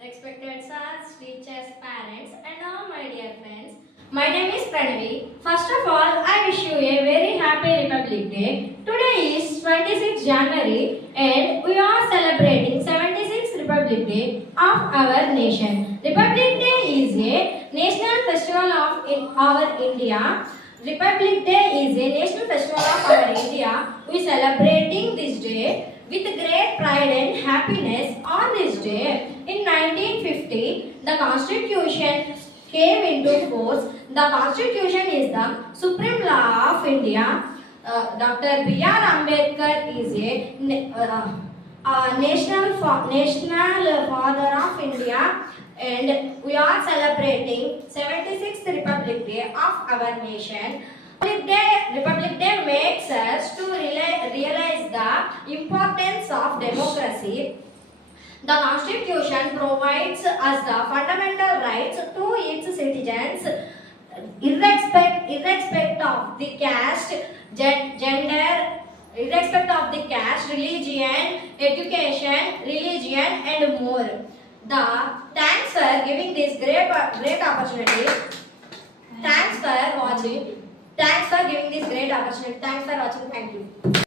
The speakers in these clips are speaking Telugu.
Respected sirs, teachers, parents, and all my dear friends. My name is Pranavi. First of all, I wish you a very happy Republic Day. Today is 26 January and we are celebrating 76th Republic Day of our nation. Republic Day is a national festival of in our India. Republic Day is a national festival of our India. We celebrating this day with great pride and happiness on this day. In 1950, the Constitution came into force. The Constitution is the supreme law of India. Uh, Dr. B.R. Ambedkar is a uh, uh, national fa- national father of India, and we are celebrating 76th Republic Day of our nation. Republic Day, Republic Day makes us to realize, the importance of democracy. The Constitution provides us the fundamental rights to its citizens, irrespect, irrespect of the caste, gender, irrespect of the caste, religion, education, religion, and more. The thanks for giving this great great opportunity. Thanks for watching. Thanks for giving this great opportunity. Thanks for watching. Thank you.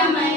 Amen.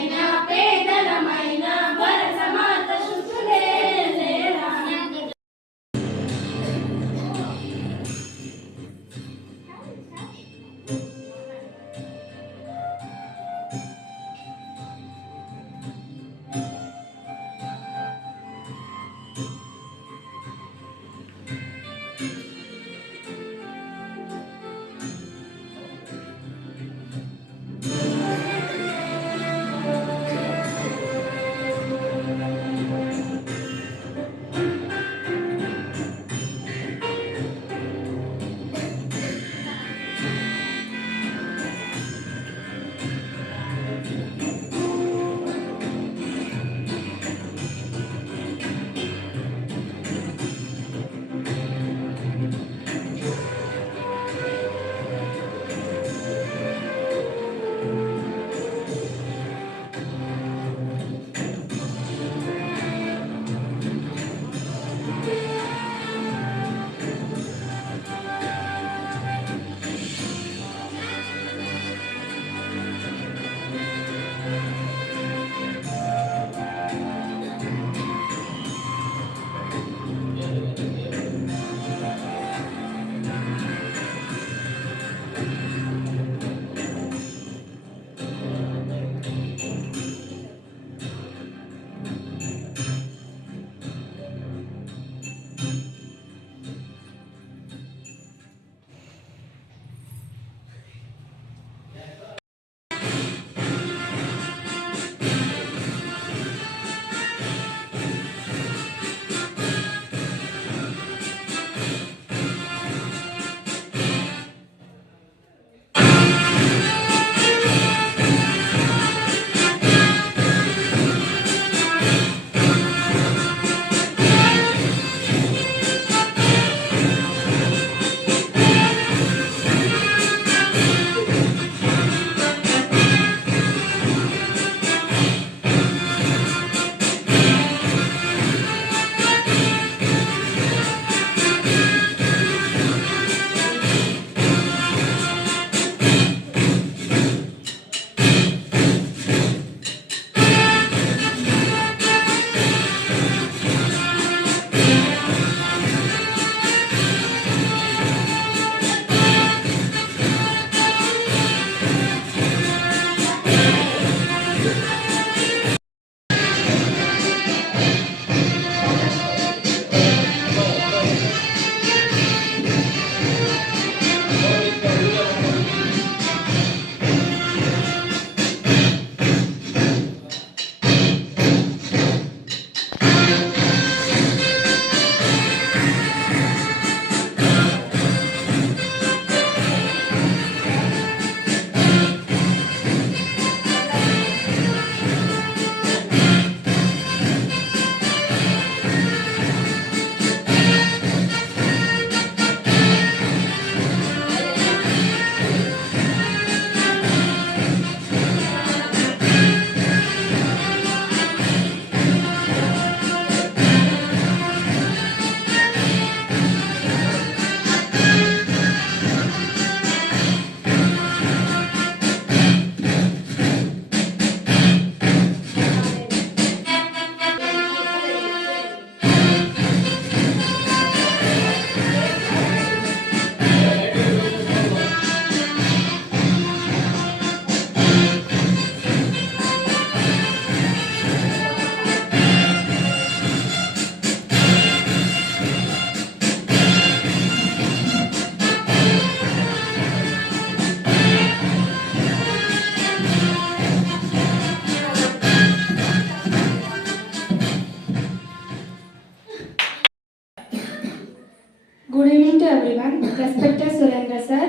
Good evening to everyone. Respected Surendra sir,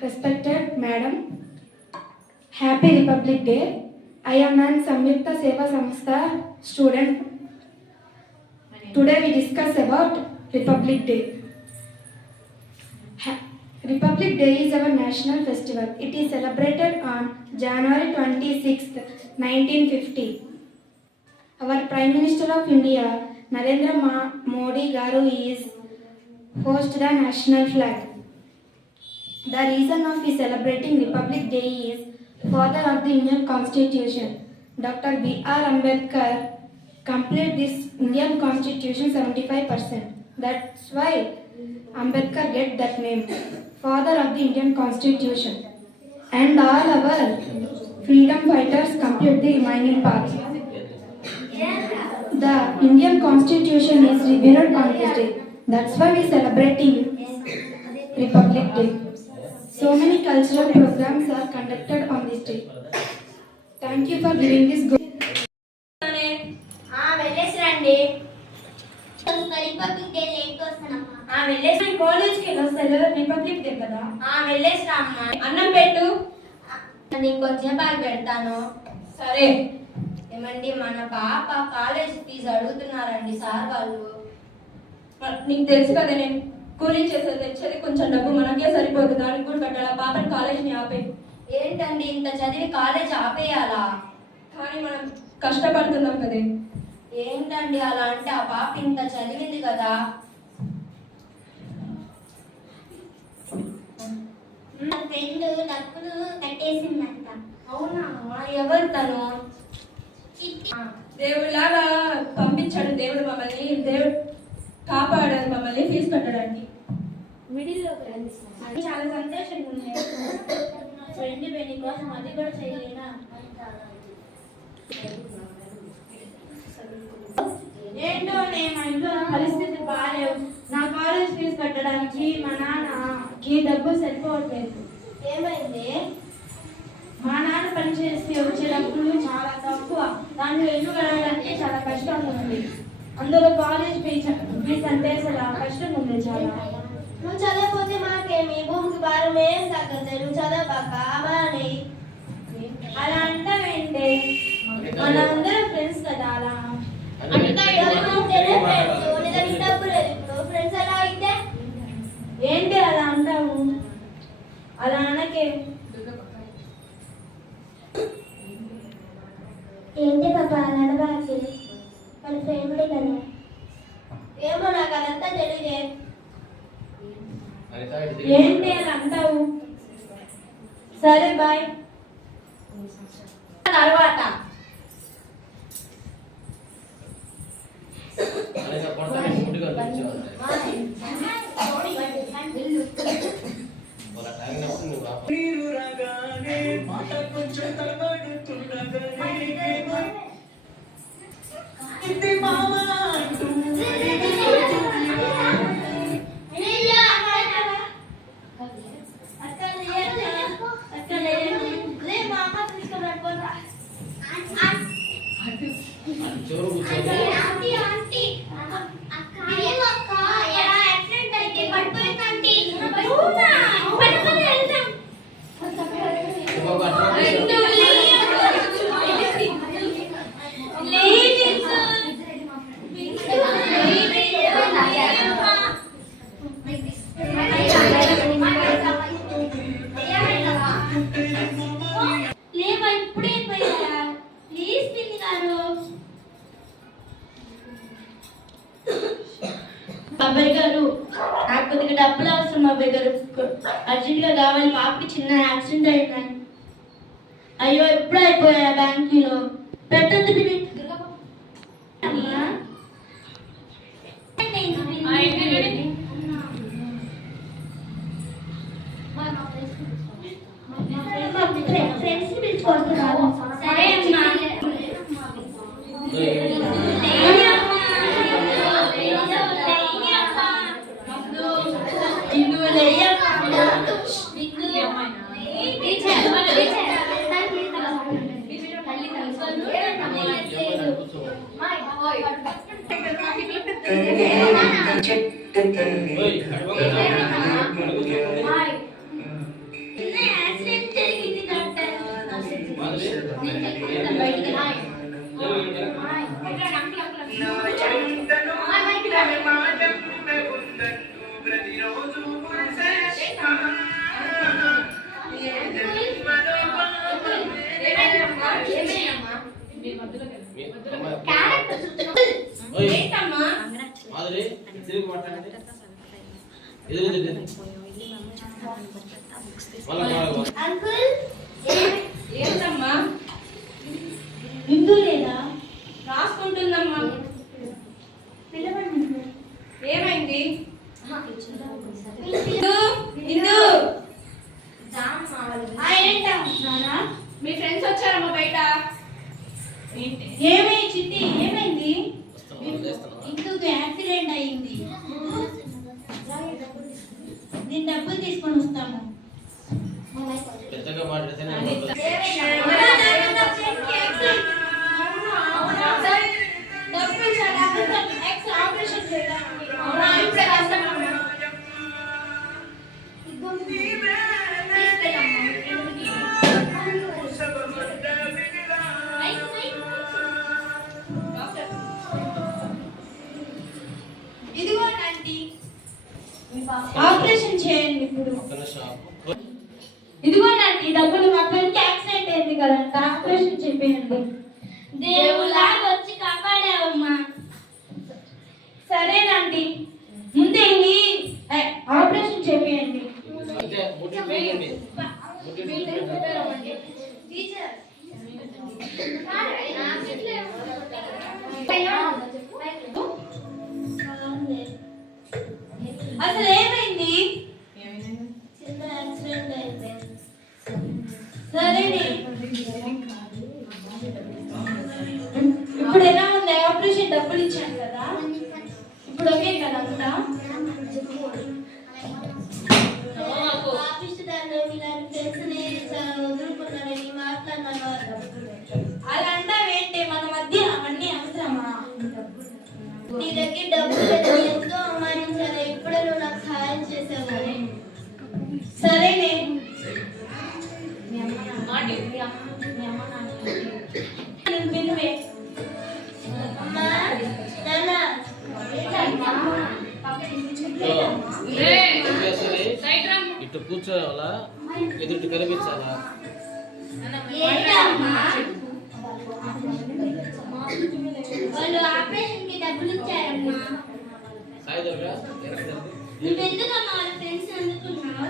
respected madam. Happy Republic Day. I am an Samyukta Seva Samstha student. Today we discuss about Republic Day. Republic Day is our national festival. It is celebrated on January 26, 1950. Our Prime Minister of India, Narendra Modi Garu is host the national flag. The reason of celebrating Republic Day is father of the Indian Constitution. Dr. B.R. Ambedkar complete this Indian Constitution 75%. That's why Ambedkar get that name, father of the Indian Constitution. And all our freedom fighters complete the remaining part. The Indian Constitution is revealed on this day. That's why we celebrating Republic Day. So many cultural programs are conducted on this day. Thank you for giving this good. ఆ వెళ్ళేసి రండి రిపబ్లిక్ డే కదా ఆ వెళ్ళేసి రామ్మా అన్నం పెట్టు నేను కొంచెం బాగా పెడతాను సరే ఏమండి మన పాప కాలేజ్ ఫీజు అడుగుతున్నారండి సార్ వాళ్ళు నీకు తెలుసు కదా నేను కూలీ చేసేది తెచ్చేది కొంచెం డబ్బు మనకే సరిపోదు. దానికి కూడా కట్టాలి ఆ పాపని కాలేజ్ని ఆపే. ఏంటండి ఇంత చదివి కాలేజ్ ఆపేయాలా? కానీ మనం కష్టపడుతున్నాం కదే. ఏంటండి అలా అంటే ఆ పాప ఇంత చదివింది కదా? నా ఫ్రెండ్ డబ్బులు కట్టేసిందంట. అవునా? ఎవరు తను దేవుడిలాగా పంపించాడు దేవుడు మమ్మల్ని. దేవుడు కాపాడాడు మమ్మల్ని ఫీజు కట్టడానికి. చాలా సంతోషంగా ఉంది. ఫ్రెండ్ కోసం అది కూడా చేయలేనా? ఏంటో నేను మా ఇంట్లో పరిస్థితి బాగాలేవు. నా కాలేజ్ ఫీజు కట్టడానికి మా నాన్నకి డబ్బులు సరిపోవట్లేదు. ఏమైంది? మా నాన్న పనిచేసి వచ్చే డబ్బులు చాలా తక్కువ. దాంట్లో ఇల్లు గడవడానికి చాలా కష్టంగా ఉంది. అందులో కాలేజ్ ఫీజు ఫీజు అంటే అసలు కష్టంగా ఉంది చాలా. నువ్వు చదవకపోతే మాకేమి? భూమికి భారం ఏం తగ్గదు. నువ్వు చదవబాక అమ్మాని అలా అంటావేంటి? మనందరం అంకుల్ ఏమి ఇప్పుడు ఎలా ఉంది ఆపరేషన్ డబ్బులు ఇచ్చాను కదా. ఇప్పుడు ఓకే కదా అంతా? ఆపరేషన్కి డబ్బులు ఇచ్చారమ్మా. నువ్వెందుకమ్మా వాళ్ళ ఫ్రెండ్స్ అందుకున్నావు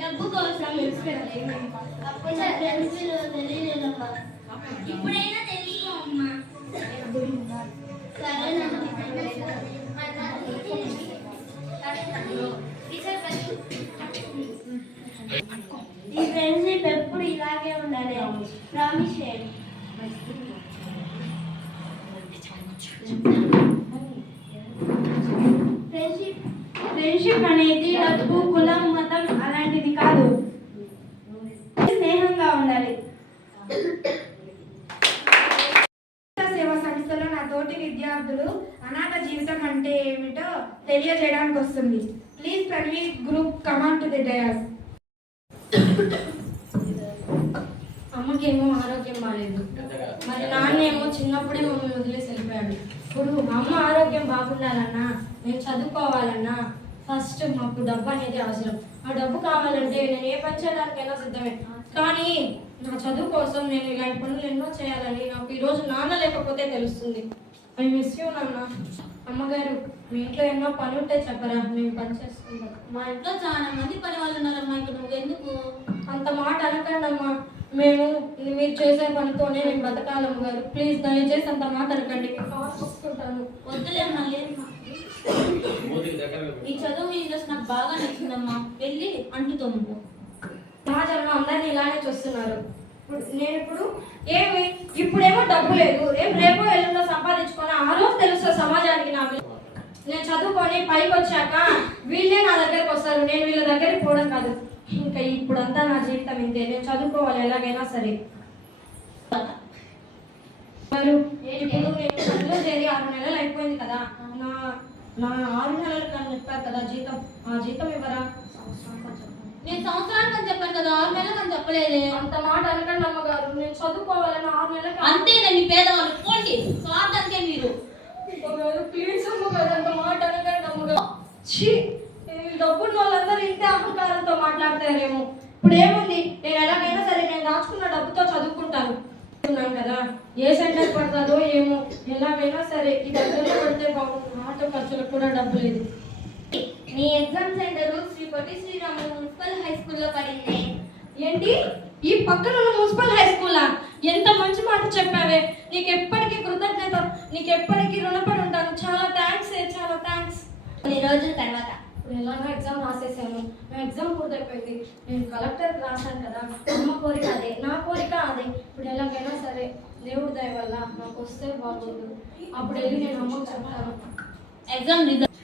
డబ్బు కోసం అప్పుడు నా ఫ్రెండ్స్ తెలియలేదమ్మా. ఇప్పుడైనా తెలియదు అమ్మా. ఈ ఫ్రెండ్షిప్ ఎప్పుడు ఇలాగే ఉండాలి. ప్రామిస్ చేయండి. ఫ్రెండ్షిప్ ఫ్రెండ్షిప్ అనేది డబ్బు కులం మతం అలాంటిది కాదు. స్నేహంగా ఉండాలి. సేవా సంస్థలో నా తోటి విద్యార్థులు అనాథ జీవితం అంటే ఏమిటో తెలియజేయడానికి వస్తుంది. Please Pranavi group come and to the dais అమ్మకేమో ఆరోగ్యం బాగాలేదు మరి నాన్న ఏమో చిన్నప్పుడే మమ్మల్ని వదిలేసారు. వెళ్ళిపోయాడు ఇప్పుడు అమ్మ ఆరోగ్యం బాగుండాలన్నా నేను చదువుకోవాలన్నా ఫస్ట్ మాకు డబ్బు అనేది అవసరం. ఆ డబ్బు కావాలంటే నేను ఏ పని చేయడానికైనా సిద్ధమే. కానీ నా చదువు కోసం నేను ఇలాంటి పనులు ఎన్నో చేయాలని నాకు ఈ రోజు నాన్న లేకపోతే తెలుస్తుంది. ఐ మిస్ యూ నాన్న. అమ్మగారు మీ ఇంట్లో ఎన్నో పనులు ఉంటే చెప్పరా? మేము పని చేసుకుంటాం మా ఇంట్లో చాలా మంది పని వాళ్ళు ఉన్నారమ్మా ఇక్కడ నువ్వు ఎందుకు అంత మాట అనకండి అమ్మా మేము మీరు చేసే పనితోనే మేము బతకాలమ్మ గారు. ప్లీజ్ దయచేసి అంత మాట అనకండి చూసుకుంటాను ఈ చదువు ఇంట్రెస్ట్ నాకు బాగా నచ్చిందమ్మా. వెళ్ళి అంటుతాము సమాజంలో అందరినీ ఇలానే చూస్తున్నారు. ఇప్పుడు నేను ఇప్పుడు ఏమి? ఇప్పుడేమో డబ్బు లేదు. ఏం రేపో ఎల్లుండో సంపాదించుకొని ఆ రోజు తెలుసు సమాజానికి నా. నేను చదువుకొని పైకి వచ్చాక వీళ్ళే నా దగ్గరికి వస్తారు. నేను వీళ్ళ దగ్గరికి పోవడం కాదు. ఇంకా ఇప్పుడంతా నా జీవితం ఇంతే. నేను చదువుకోవాలి ఎలాగైనా సరే. మరి ఇప్పుడు నేను చదువులో చేరి ఆరు నెలలు అయిపోయింది కదా. నా నా ఆరు నెలలు కానీ చెప్పారు కదా జీతం. ఆ జీతం ఇవ్వరా? నేను సంవత్సరానికి అని చెప్పాను కదా ఆరు నెలలకు అని చెప్పలేదే. అంత మాట అనకండి అమ్మగారు. నేను చదువుకోవాలని ఆరు నెలలకి అంతేనే మీ పేదవాళ్ళు. పోండి స్వార్థానికే మీరు. ప్లీజ్ అమ్మగారు అంత మాట అనకండి అమ్మగారు. డబ్బున్న వాళ్ళందరూ ఇంతే అహంకారంతో మాట్లాడతారేమో. ఇప్పుడు ఏముంది నేను ఎలాగైనా సరే నేను దాచుకున్న డబ్బుతో చదువుకుంటాను. ఉన్నాను కదా ఏ సెంటర్ పడుతుందో ఏమో. ఎలాగైనా సరే ఈ దగ్గరలో పడితే బాగుంది ఆటో ఖర్చులకు కూడా డబ్బు లేదు. నీ exam centre Sri Potti Sriramulu municipal high స్కూల్లో పడింది. ఏంటి? ఈ పక్కన ఉన్న మున్సిపల్ హై స్కూలా? ఎంత మంచి మాట చెప్పావే. నీకు ఎప్పటికీ కృతజ్ఞత నీకు ఎప్పటికీ రుణపడి ఉంటాను. చాలా థ్యాంక్స్ చాలా థ్యాంక్స్ కొన్ని రోజుల తర్వాత ఇప్పుడు ఎలాగో ఎగ్జామ్ రాసేసాను. నా ఎగ్జామ్ పూర్తయిపోయింది. నేను కలెక్టర్కి రాశాను కదా. అమ్మ కోరిక అదే నా కోరిక అదే. ఇప్పుడు ఎలాగైనా సరే దేవుడి దయ వల్ల నాకు వస్తే బాగుండు. అప్పుడు వెళ్ళి నేను అమ్మకు చెప్తాను. ఎగ్జామ్ రిజల్ట్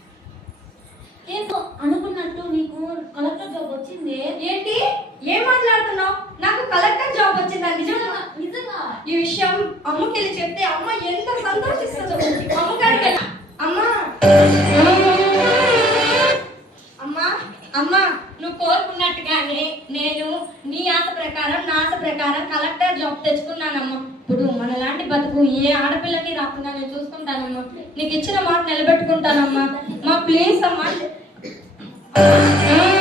ఏదో అనుకున్నట్టు నీకు కలెక్టర్ జాబ్ వచ్చింది? ఏంటి? ఏం మాట్లాడుతున్నావు? నాకు కలెక్టర్ జాబ్ వచ్చిందా? నిజంగా? నిజంగా ఈ విషయం అమ్మకి వెళ్ళి చెప్తే అమ్మ ఎంత సంతోషిస్తుందో. అమ్మగారికి అమ్మా. అమ్మా అమ్మా నువ్వు కోరుకున్నట్టుగానే నేను నీ ఆశ ప్రకారం నా ఆశ ప్రకారం కలెక్టర్ జాబ్ తెచ్చుకున్నానమ్మా. ఇప్పుడు మనలాంటి బతుకు ఏ ఆడపిల్లకి రాకుండా నేను చూసుకుంటానమ్మా. నీకు ఇచ్చిన మాట నిలబెట్టుకుంటానమ్మా. మా ప్లీజ్ అమ్మా. అమ్మా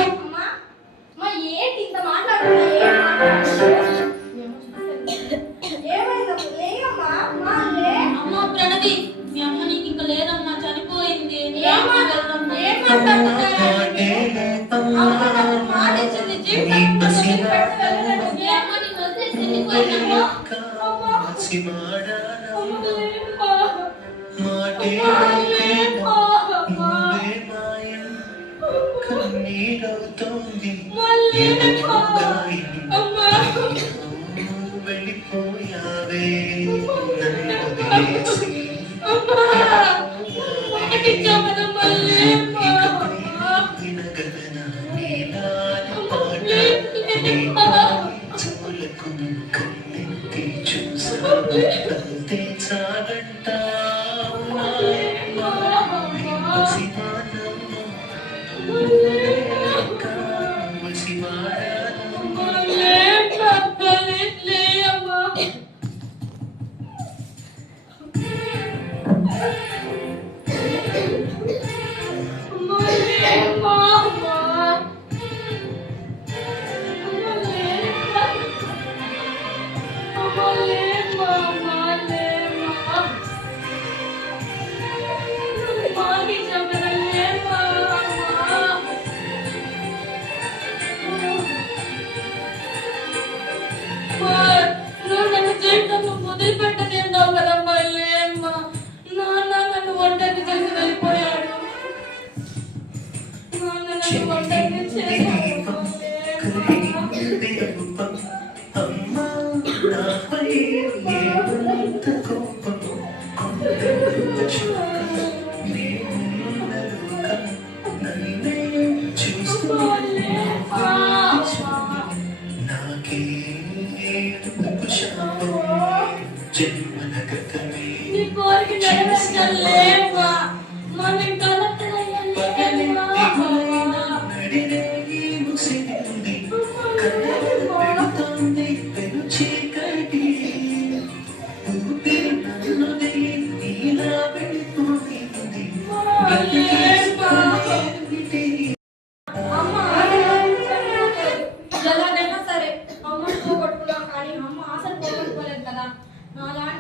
నాన్న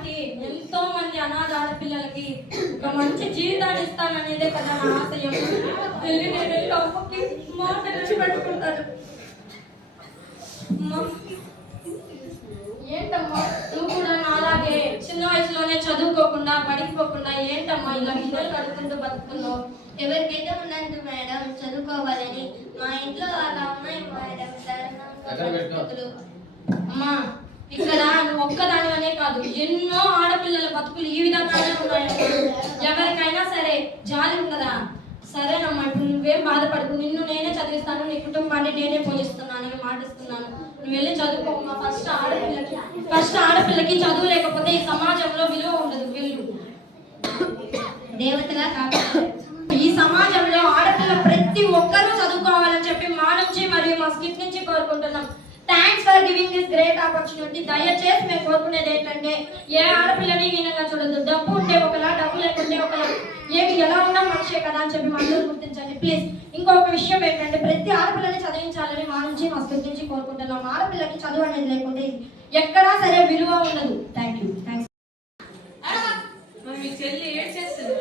నాలాంటి ఎంతో మంది అనాథ ఆడపిల్లలకి ఒక మంచి జీవితాన్ని ఇస్తాననేదే కదా నా ఆశయం. వెళ్ళి నేను వెళ్ళి మాట నిలబెట్టుకుంటాను. అమ్మా, ఏంటమ్మా? నువ్వు కూడా నాలాగే చిన్న వయసులోనే చదువుకోకుండా పడిపోకుండా ఏంటమ్మా ఇలా గిన్నెలు కడుక్కుంటూ బతుకుతున్నావు? ఎవరికైతే ఉన్నది మేడం? చదువుకోవాలని. మా ఇంట్లో వాళ్ళ అమ్మాయి మేడం అమ్మా. ఇక్కడ ఒక్కదాని ఒక్కదానివనే కాదు. ఎన్నో ఆడపిల్లల బతుకులు ఈ విధంగానే ఉన్నాయి. ఎవరికైనా సరే జాలి ఉన్నదా సరేనమ్మా నువ్వేం బాధపడకు. నిన్ను నేనే చదివిస్తాను నీ కుటుంబాన్ని నేనే పోషిస్తున్నాను అని మాటిస్తున్నాను. నువ్వు వెళ్ళి చదువుకోమ్మా ఫస్ట్ ఆడపిల్లకి ఫస్ట్ ఆడపిల్లకి చదువు లేకపోతే ఈ సమాజంలో విలువ ఉండదు. వెళ్ళు. దేవతగా కాదు ఈ సమాజంలో ఆడపిల్ల ప్రతి ఒక్కరూ చదువుకోవాలని చెప్పి మా నుంచి మరియు మా స్కిట్ నుంచి కోరుకుంటున్నాం. For giving this great opportunity దయచేసి మేము కోరుకునేది ఏంటంటే ఏ ఆడపిల్లని ఈయనగా చూడదు డబ్బు ఉంటే ఒకలా డబ్బు లేకుంటే ఒకలా. ఏమి ఎలా ఉన్నా మనిషే కదా అని చెప్పి మనందరూ గుర్తించండి. ప్లీజ్ ఇంకొక విషయం ఏంటంటే ప్రతి ఆడపిల్లని చదివించాలని మా నుంచి మా స్కూల్ నుంచి కోరుకుంటున్నాం. ఆడపిల్లకి చదువు అనేది లేకుంటే ఎక్కడా సరే విలువ ఉండదు. థ్యాంక్ యూ థ్యాంక్స్ చేస్తుంది?